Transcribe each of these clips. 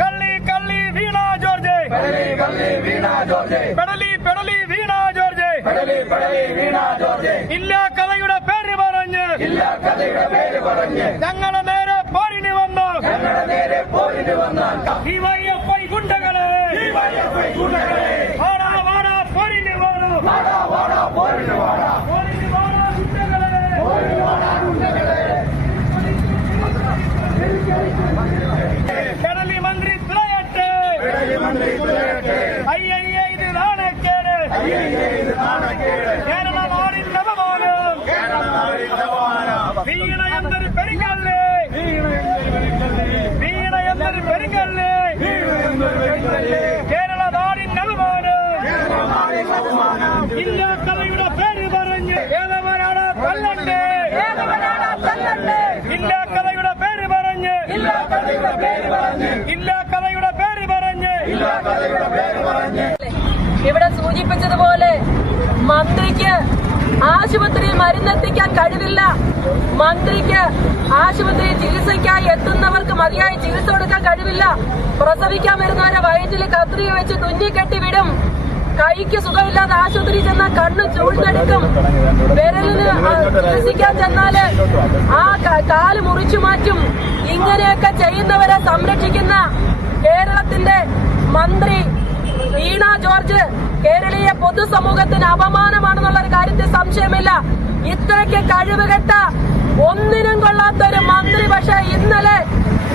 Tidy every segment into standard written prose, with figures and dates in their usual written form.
കള്ളി കള്ളി വീണ ജോർജ്, പെടലി പെടലി വീണ ജോർജ്, ഇല്ല കഥയുടെ പേര് പറഞ്ഞ് ഞങ്ങളെ നേരെ പോരിന് വന്നു DYFI ഗുണ്ടകളെ, വാടാ വാടാ പോരിന് വന്നു, പോരിന് വാടാ ഗുണ്ടകളെ. പെടലി മന്ത്രി തുളയട്ടെ, ഇത് നാണക്കേട്, കേരള നാടിന്റെ അപമാനം, വീണ എന്നൊരു പെരുങ്കല്ലേ, വീണ എന്നൊരു പെരുങ്കല്ലേ, കേരള നാടിന്റെ അപമാനം, ഇല്ല കഥയുടെ പേര് പറഞ്ഞ് ഏതവനാണ് തല്ലണ്ടേ, ഇല്ല കഥയുടെ പേര് പറഞ്ഞ്, ഇല്ല കഥയുടെ പേര് പറഞ്ഞ്. ഇവിടെ സൂചിപ്പിച്ചതുപോലെ മന്ത്രിക്ക് ആശുപത്രിയിൽ മരുന്നെത്തിക്കാൻ കഴിവില്ല. മന്ത്രിക്ക് ആശുപത്രിയിൽ ചികിത്സയ്ക്കായി എത്തുന്നവർക്ക് മതിയായ ചികിത്സ കൊടുക്കാൻ കഴിവില്ല. പ്രസവിക്കാൻ വരുന്നവരെ വയറ്റിൽ കത്രിക വെച്ച് തുന്നിക്കെട്ടി വിടും. കൈക്ക് സുഖമില്ലാതെ ആശുപത്രിയിൽ ചെന്നാൽ കണ്ണ് ചൂഴ്ന്നെടുക്കും. വിരലിന് ചികിത്സിക്കാൻ ചെന്നാല് ആ കാല് മുറിച്ചു മാറ്റും. ഇങ്ങനെയൊക്കെ ചെയ്യുന്നവരെ സംരക്ഷിക്കുന്ന കേരളത്തിന്റെ മന്ത്രി വീണ ജോർജ് കേരളീയ പൊതുസമൂഹത്തിന് അപമാനമാണെന്നുള്ള ഒരു കാര്യത്തിൽ സംശയമില്ല. ഇത്രയ്ക്ക് കഴിവുകെട്ട ഒന്നിനും കൊള്ളാത്ത ഒരു മന്ത്രി പക്ഷേ ഇന്നലെ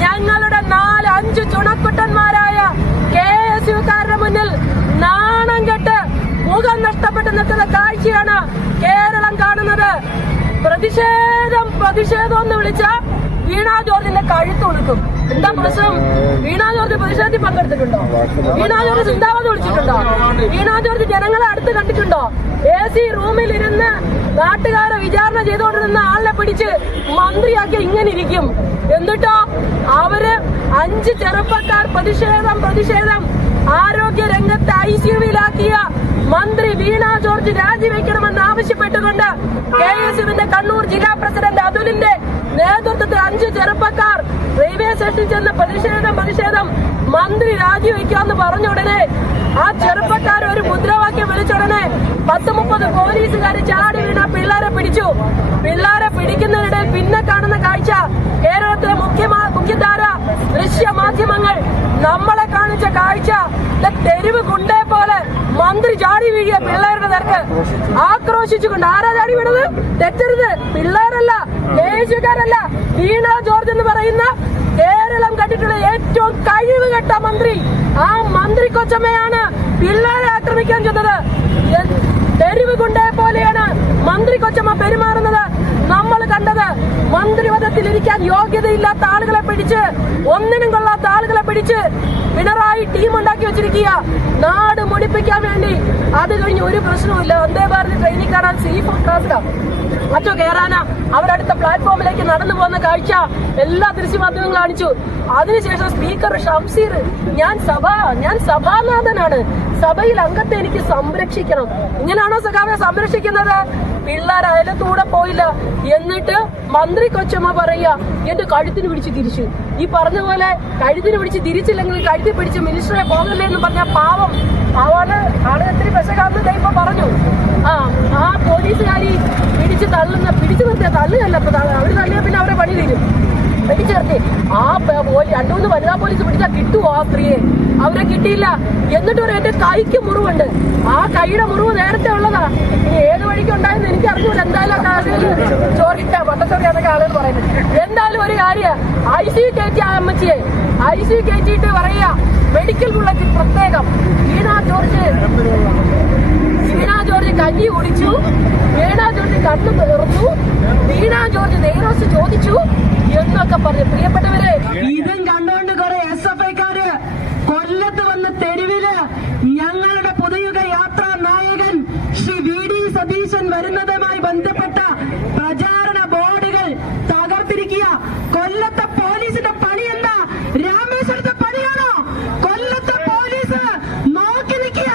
ഞങ്ങളുടെ 4-5 ചുണക്കുട്ടന്മാരായ KSUക്കാരുടെ മുന്നിൽ നാണം കെട്ട് മുഖം നഷ്ടപ്പെട്ട് നിൽക്കുന്ന കാഴ്ചയാണ് കേരളം കാണുന്നത്. പ്രതിഷേധം എന്ന് വിളിച്ച വീണ ജോർജിന്റെ കഴുത്ത് ഒഴുക്കും. എന്താ പ്രശ്നം? വീണ ജോർജ് പ്രതിഷേധത്തിൽ പങ്കെടുത്തിട്ടുണ്ടോ? വീണ ജോർജ് ചിന്താവധി വിളിച്ചിട്ടുണ്ടോ? വീണ ജോർജ് ജനങ്ങളെ അടുത്ത് കണ്ടിട്ടുണ്ടോ? AC റൂമിൽ ഇരുന്ന് നാട്ടുകാരെ വിചാരണ ചെയ്തുകൊണ്ടിരുന്ന ആളിനെ പിടിച്ച് മന്ത്രിയാക്കി ഇങ്ങനെ ഇരിക്കും. എന്നിട്ടോ അവര് 5 ചെറുപ്പക്കാർ പ്രതിഷേധം ആരോഗ്യ രംഗത്ത് ICUവിലാക്കിയ മന്ത്രി വീണ ജോർജ് രാജിവെക്കണമെന്ന് ആവശ്യപ്പെട്ടുകൊണ്ട് KSUവിന്റെ കണ്ണൂർ ജില്ലാ പ്രസിഡന്റ് അതുലിന്റെ നേതൃത്വത്തിൽ 5 ചെറുപ്പക്കാർ റെയിൽവേ സ്റ്റേഷനിൽ ചെന്ന് പ്രതിഷേധം മന്ത്രി രാജിവെക്കാന്ന് പറഞ്ഞ ഉടനെ ആ ചെറുപ്പക്കാർ ഒരു മുദ്രാവാക്യം വിളിച്ചുടനെ 10-30 പോലീസുകാർ ചാടി വീണ പിള്ളേരെ പിടിച്ചു. പിള്ളേരെ പിടിക്കുന്നതിനിടയിൽ പിന്നെ കാണുന്ന കാഴ്ച കേരളത്തിലെ മുഖ്യധാര ദൃശ്യ മാധ്യമങ്ങൾ നമ്മളെ കാണിച്ച കാഴ്ച തെരുവ് ഗുണ്ടേ പോലെ മന്ത്രി ചാടി വീഴിയ പിള്ളേരുടെ നേർക്ക് ആക്രോശിച്ചുകൊണ്ട്. ആരാ ചാടി വീണത്? തെറ്റരുത്, പിള്ളേരല്ല, KSUക്കാരല്ല, വീണ ജോർജ് എന്ന് പറയുന്ന കേരളം കണ്ടിട്ടുള്ള ഏറ്റവും കഴിവുകെട്ട മന്ത്രി. ആ മന്ത്രി കൊച്ചമ്മയാണ് പിള്ളേരെ ആക്രമിക്കാൻ ചെന്നത്. തെരുവ് ഗുണ്ടയെ പോലെയാണ് മന്ത്രി കൊച്ചമ്മ പെരുമാറുന്നത്. നമ്മൾ കണ്ടത് മന്ത്രിപദത്തിലിരിക്കാൻ യോഗ്യതയില്ലാത്ത ആളുകളെ പിടിച്ച്, ഒന്നിനും കൊള്ളാത്ത ആളുകളെ പിടിച്ച് പിണറായി ടീം ഉണ്ടാക്കി വെച്ചിരിക്കുക നാട് മുടിപ്പിക്കാൻ വേണ്ടി. അത് കഴിഞ്ഞ് ഒരു പ്രശ്നവുമില്ല. വന്ദേ ഭാരത് ട്രെയിനിൽ കാണാൻ സീഫുഡ് ക്ലാസ്സിലാ മറ്റോ കയറാനാ അവരടുത്ത പ്ലാറ്റ്ഫോമിലേക്ക് നടന്നു പോകുന്ന കാഴ്ച എല്ലാ ദൃശ്യമാധ്യമങ്ങളും കാണിച്ചു. അതിനുശേഷം സ്പീക്കർ ഷംസീർ, ഞാൻ സഭാനാഥനാണ്, സഭയിൽ അംഗത്തെ എനിക്ക് സംരക്ഷിക്കണം. ഇങ്ങനെയാണോ സഖാവെ സംരക്ഷിക്കുന്നത്? പിള്ളേർ അയലത്തൂടെ പോയില്ല. എന്നിട്ട് മന്ത്രി കൊച്ചമ്മ പറയുക എന്റെ കഴുത്തിന് പിടിച്ച് തിരിച്ചു. ഈ പറഞ്ഞ പോലെ കഴുത്തിന് പിടിച്ച് തിരിച്ചില്ലെങ്കിൽ കഴുത്തി പിടിച്ച് മിനിസ്റ്ററെ പോകല്ലേ എന്ന് പറഞ്ഞ പാവം ആള് എത്ര പെശകാന്ന് ഇപ്പൊ പറഞ്ഞു. ആ പോലീസുകാരി പിടിച്ചു നിർത്തിയ തള്ളുകല്ല. അവര് തള്ളിയ പിന്നെ അവരെ പണി തീരും. പിടിച്ചു നിർത്തി. ആ 2-3 വനിതാ പോലീസ് പിടിച്ചാൽ കിട്ടുമോ ആ സ്ത്രീയെ? അവരെ കിട്ടിയില്ല. എന്നിട്ട് എന്റെ കൈക്ക് മുറിവുണ്ട്. ആ കൈയുടെ മുറിവ് നേരത്തെ ഉള്ളതാ. ഇനി ഏത് വഴിക്ക് ഉണ്ടായെന്ന് എനിക്ക് അറിഞ്ഞൂല. എന്തായാലും വട്ടച്ചോറിയാന്നൊക്കെ ആളുകൾ പറയുന്നത്. എന്തായാലും ഒരു കാര്യം, ICU കയറ്റിയ ആ അമ്മച്ചിയെ ICU കയറ്റിയിട്ട് പറയുക മെഡിക്കൽ ബുള്ളറ്റിൻ പ്രത്യേകം വീണ ജോർജ് കഞ്ഞി കുടിച്ചു, വീണ ജോർജ് കണ്ണു തീർന്നു, വീണ ജോർജ് നെയ്റോസ് ചോദിച്ചു എന്നൊക്കെ പറഞ്ഞു. പ്രിയപ്പെട്ടവരെ, ഇതും കണ്ടുകൊണ്ട് കുറെ SFIക്കാര് കൊല്ലത്ത് വന്ന് തെരുവില് ഞങ്ങളുടെ പുതുയുഗ യാത്രാ നായകൻ ശ്രീ VD സതീശൻ വരുന്നതുമായി ബന്ധപ്പെട്ട പ്രചാരണ ബോർഡുകൾ തകർത്തിരിക്കുക. കൊല്ലത്തെ പോലീസിന്റെ പണി എന്താ? രാമേശ്വരത്തെ പണിയാണോ? കൊല്ലത്തെ പോലീസ് നോക്കി നിൽക്കുക.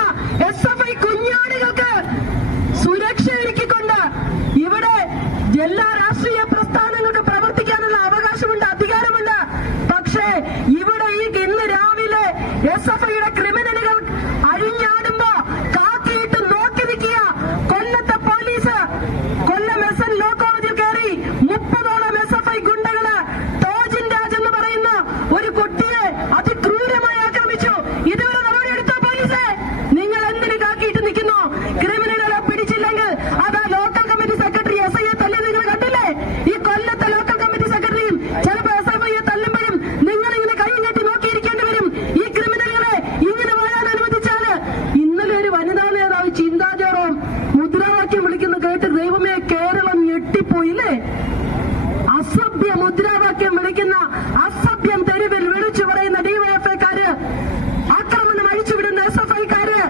SFI കുഞ്ഞാടുകൾക്ക് സുരക്ഷ ഒരുക്കിക്കൊണ്ട് ഇവിടെ എല്ലാ രാഷ്ട്രീയ പ്രസ്ഥാനങ്ങൾക്ക് പ്രവർത്തിക്കാനുള്ള അവകാശമുണ്ട്, അധികാരമുണ്ട്. പക്ഷേ ഇവിടെ ഈ മുദ്രാവാക്യം വിളിക്കുന്ന അസഭ്യം തെരുവിൽ വിളിച്ചു പറയുന്ന ഡിവൈഎഫ്ഐക്കാര്, ആക്രമണം അഴിച്ചുവിടുന്ന SFI-ക്കാര്,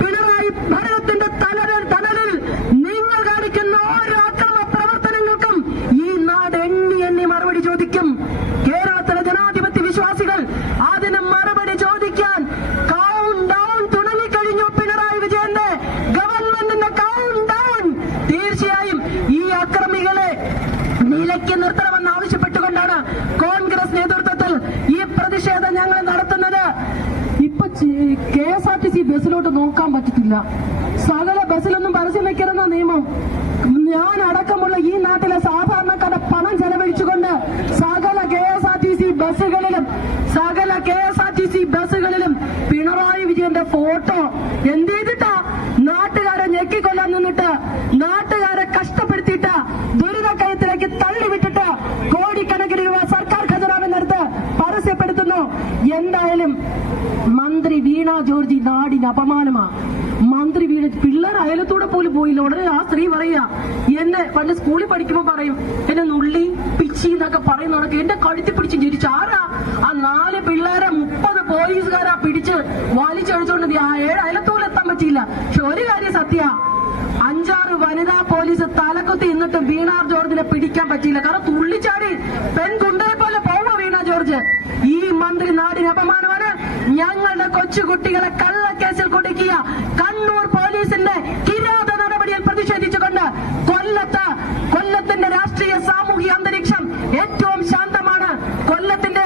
പിണറായി ഭരണത്തിന്റെ തണലിൽ നിങ്ങൾ കാണിക്കുന്ന ഓരോ അക്രമ പ്രവർത്തനങ്ങൾക്കും ഈ നാട് എണ്ണി മറുപടി ചോദിക്കും. കേരളത്തിലെ ജനാധിപത്യ വിശ്വാസികൾ അതിന് മറുപടി ചോദിക്കാൻ കൗണ്ട് ഡൗൺ തുടങ്ങിക്കഴിഞ്ഞു. പിണറായി വിജയന്റെ ഗവൺമെന്റിന്റെ കൗണ്ട് ഡൗൺ. തീർച്ചയായും ഈ അക്രമികളെ നിലയ്ക്ക് നിർത്തണമെന്ന് ആവശ്യപ്പെട്ടുകൊണ്ടാണ് കോൺഗ്രസ് നേതൃത്വത്തിൽ ഈ പ്രതിഷേധം ഞങ്ങൾ നടത്തുന്നത്. ഇപ്പൊ KSRTC ബസ്സിലോട്ട് നോക്കാൻ പറ്റത്തില്ല. സകല ബസ്സിലൊന്നും പരസ്യം വെക്കരുന്ന നിയമം. ഞാൻ അടക്കമുള്ള ഈ നാട്ടിലെ സാധാരണക്കാരുടെ പണം ചെലവഴിച്ചുകൊണ്ട് സകല KSRTC ബസ്സുകളിലും പിണറായി വിജയന്റെ ഫോട്ടോ എന്ത് ചെയ്തിട്ടാ നാട്ടുകാരെ ഞെക്കിക്കൊല്ലാൻ നിന്നിട്ട്, നാട്ടുകാരെ കഷ്ടപ്പെടുത്തിയിട്ട്, ദുരിതക്കയത്തിലേക്ക് തള്ളിവിട്ടിട്ട് കോടിക്കണക്കിന് രൂപ സർക്കാർ ഖജനാവിനടുത്ത് പരസ്യപ്പെടുത്തുന്നു. എന്തായാലും മന്ത്രി വീണ ജോർജ് നാടിന് അപമാനമാ. മന്ത്രി വീണ പിള്ളേർ അയലത്തൂടെ പോലും പോയില്ല. ഉടനെ ആ സ്ത്രീ പറയാ, എന്നെ പണ്ട് സ്കൂളിൽ പഠിക്കുമ്പോ പറയും എന്നെ നുള്ളി പിച്ചി എന്നൊക്കെ പറയുന്നതൊക്കെ എന്റെ കഴുത്തി പിടിച്ച് ചിരിച്ചു. ആരാ ആ 4 പിള്ളേരെ 30 പോലീസുകാരാ പിടിച്ച് വലിച്ചഴിച്ചോണ്ട് 7 അയലത്തൂരെത്താൻ പറ്റിയില്ല. പക്ഷെ ഒരു കാര്യം സത്യ, 5-6 വനിതാ പോലീസ് തലക്കുത്തി ഇന്നിട്ട് വീണ ജോർജിനെ പിടിക്കാൻ പറ്റിയില്ല. കാരണം തുള്ളിച്ചാടി പെൺകുണ്ടയെ പോലെ പോവ വീണ ജോർജ്. ഈ മന്ത്രി നാടിന് അപമാനമാണ്. ഞങ്ങളുടെ കൊച്ചുകുട്ടികളെ കള്ളക്കേസിൽ കുടുക്കിയ കണ്ണൂർ പോലീസിന്റെ കിരാത നടപടിയിൽ പ്രതിഷേധിച്ചുകൊണ്ട് കൊല്ലത്തിന്റെ രാഷ്ട്രീയ സാമൂഹിക അന്തരീക്ഷം ഏറ്റവും ശാന്തമാണ്. കൊല്ലത്തിന്റെ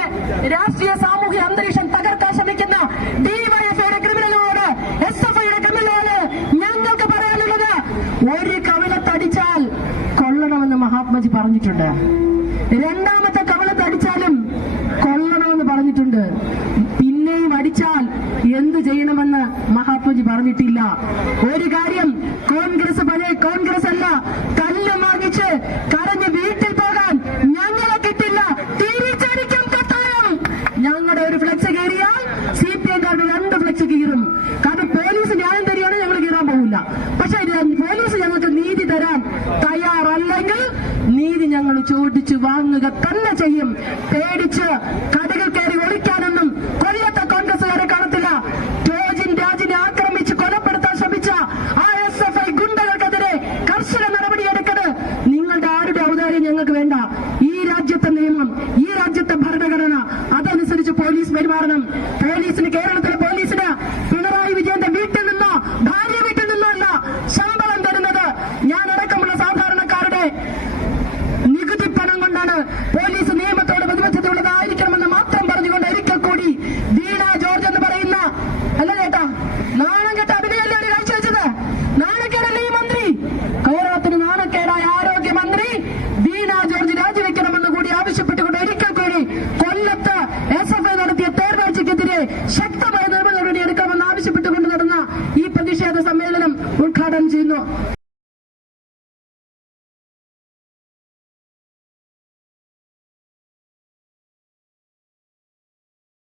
രാഷ്ട്രീയ സാമൂഹിക അന്തരീക്ഷം തകർക്കാൻ ശ്രമിക്കുന്ന ഡിവൈഎഫ്ഐയുടെ ക്രിമിനലുകളോട്, SFIയുടെ ക്രിമിനലുകളോട് ഞങ്ങൾക്ക് പറയാനുള്ളത്, ഒരു കവലത്തടിച്ചാൽ കൊല്ലണമെന്ന് മഹാത്മജി പറഞ്ഞിട്ടുണ്ട്. രണ്ടാമത്തെ കവലത്തടിച്ചാലും കൊല്ലണമെന്ന് പറഞ്ഞിട്ടുണ്ട്. പിന്നെയും അടിച്ചാൽ എന്ത് ചെയ്യണമെന്ന് മഹാത്മജി പറഞ്ഞിട്ടില്ല. ഒരു കാര്യം, കോൺഗ്രസ് പഴയ കോൺഗ്രസ് അല്ല. കല്ല് വാങ്ങിച്ച് കരഞ്ഞ് വീട്ടിൽ പോകാൻ ഞങ്ങളെ കിട്ടില്ല. തിരിച്ചടിക്കും കത്തായം. ഞങ്ങളുടെ ഒരു ഫ്ലെക്സ് കയറിയാൽ CPM-കാരുടെ 2 ഫ്ലെക്സ് കീറും. കാരണം പോലീസ് ന്യായം തരികയാണ്, ഞങ്ങൾ കീറാൻ പോകില്ല. പക്ഷെ പോലീസ് ഞങ്ങൾക്ക് നീതി തരാൻ തയ്യാറല്ലെങ്കിൽ നീതി ഞങ്ങൾ ചോദിച്ചു വാങ്ങുക തന്നെ ചെയ്യും. പേടിച്ച് കടകൾ കയറി ഒളിക്കാനൊന്നും കൊല്ലത്തെ കോൺഗ്രസുകാരെ കാണത്തില്ല. ടോജിൻ രാജിനെ ആക്രമിച്ച് കൊലപ്പെടുത്താൻ ശ്രമിച്ച ആ SFI ഗുണ്ടകൾക്കെതിരെ കർശന നടപടിയെടുക്കരുത്. നിങ്ങളുടെ ആരുടെ ഔദാര്യം ഞങ്ങൾക്ക് വേണ്ട. ഈ രാജ്യത്തെ നിയമം, ഈ രാജ്യത്തെ ഭരണഘടന, അതനുസരിച്ച് പോലീസ് പെരുമാറണം. പോലീസിന്, കേരളത്തിലെ പോലീസിന് പിണറായി വിജയന്റെ വീട്ടിൽ നിന്നോ ഭാര്യ വീട്ടിൽ നിന്നോ അല്ല ശമ്പളം തരുന്നത്. ഞാൻ അടക്കമുള്ള സാധാരണക്കാരുടെ നികുതി പണം കൊണ്ടാണ്. പോലീസ് നിയമത്തോട് പ്രതിബദ്ധതയുള്ളതായിരിക്കണമെന്ന് മാത്രം പറഞ്ഞുകൊണ്ട് ഒരിക്കൽ കൂടി വീണ ജോർജ് എന്ന് പറയുന്ന, അല്ല ചേട്ടാ, നാണം കെട്ട അഭിനയല്ലേ ഒരു കാഴ്ചവെച്ചത്? നാണക്കേടല്ലേ ഈ മന്ത്രി? കേരളത്തിന് നാണക്കേടായ ആരോഗ്യമന്ത്രി വീണ ജോർജ് രാജിവെക്കണമെന്ന് കൂടി ആവശ്യപ്പെട്ടുകൊണ്ട് ഒരിക്കൽ കൂടി കൊല്ലത്ത് SFI നടത്തിയ തേർവാഴ്ചയ്ക്കെതിരെ ശക്തമായ നടപടി എടുക്കണമെന്ന് ആവശ്യപ്പെട്ടുകൊണ്ട് നടന്ന ഈ പ്രതിഷേധ സമ്മേളനം ഉദ്ഘാടനം ചെയ്യുന്നു.